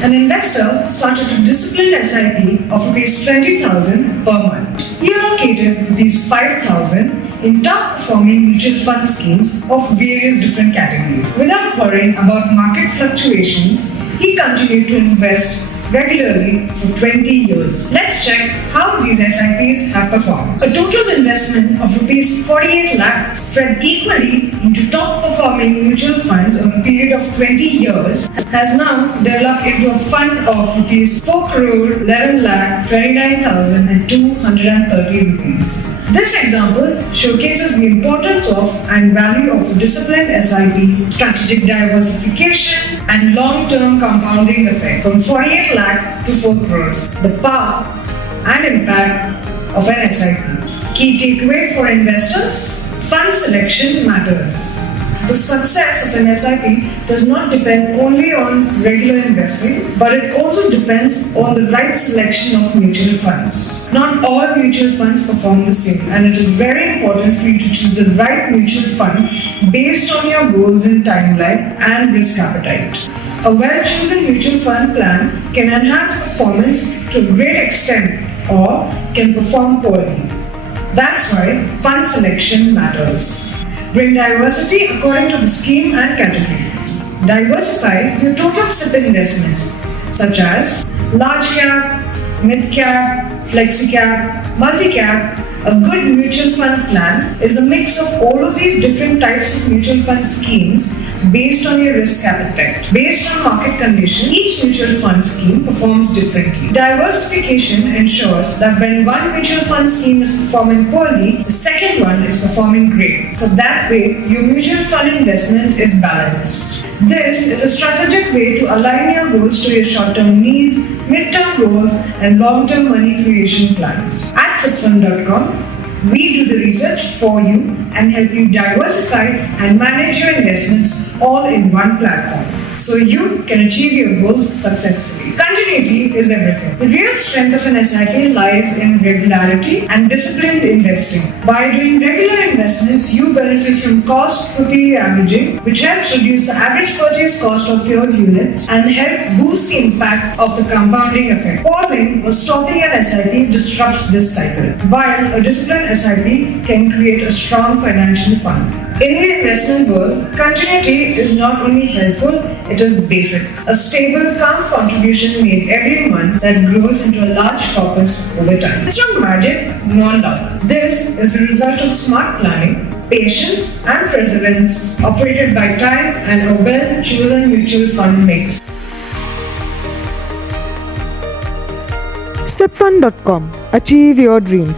An investor started a disciplined SIP of Rs 20,000 per month. He allocated Rs 5,000 in top-performing mutual fund schemes of various different categories. Without worrying about market fluctuations, he continued to invest regularly for 20 years. Let's check how these SIPs have performed. A total investment of Rs 48 lakh spread equally into top-performing mutual funds over a period of 20 years has now developed into a fund of Rs 4 crore 11 lakh 29,230 rupees. This example showcases the importance of and value of a disciplined SIP, strategic diversification, and long-term compounding effect from 48 lakh to 4 crores. The power and impact of an SIP. Key takeaway for investors: fund selection matters. The success of an SIP does not depend only on regular investing, but it also depends on the right selection of mutual funds. Not all mutual funds perform the same, and it is very important for you to choose the right mutual fund based on your goals in timeline and risk appetite. A well-chosen mutual fund plan can enhance performance to a great extent or can perform poorly. That's why fund selection matters. Bring diversity according to the scheme and category. Diversify your total SIP investments, such as large cap, mid cap, flexi cap, multi cap. A good mutual fund plan is a mix of all of these different types of mutual fund schemes based on your risk appetite. Based on market conditions, each mutual fund scheme performs differently. Diversification ensures that when one mutual fund scheme is performing poorly, the second one is performing great. So that way, your mutual fund investment is balanced. This is a strategic way to align your goals to your short-term needs, mid-term goals, and long-term money creation plans. At SIPFund.com, we do the research for you and help you diversify and manage your investments all in one platform, so you can achieve your goals successfully. Continuity is everything. The real strength of an SIP lies in regularity and disciplined investing. By doing regular investments, you benefit from cost per PE averaging, which helps reduce the average purchase cost of your units and help boost the impact of the compounding effect. Pausing or stopping an SIP disrupts this cycle, while a disciplined SIP can create a strong financial fund. In the investment world, continuity is not only helpful, it is basic. A stable, calm contribution made every month that grows into a large corpus over time. It's not magic, nor luck. This is the result of smart planning, patience, and perseverance, operated by time and a well-chosen mutual fund mix. SIPFund.com. Achieve your dreams.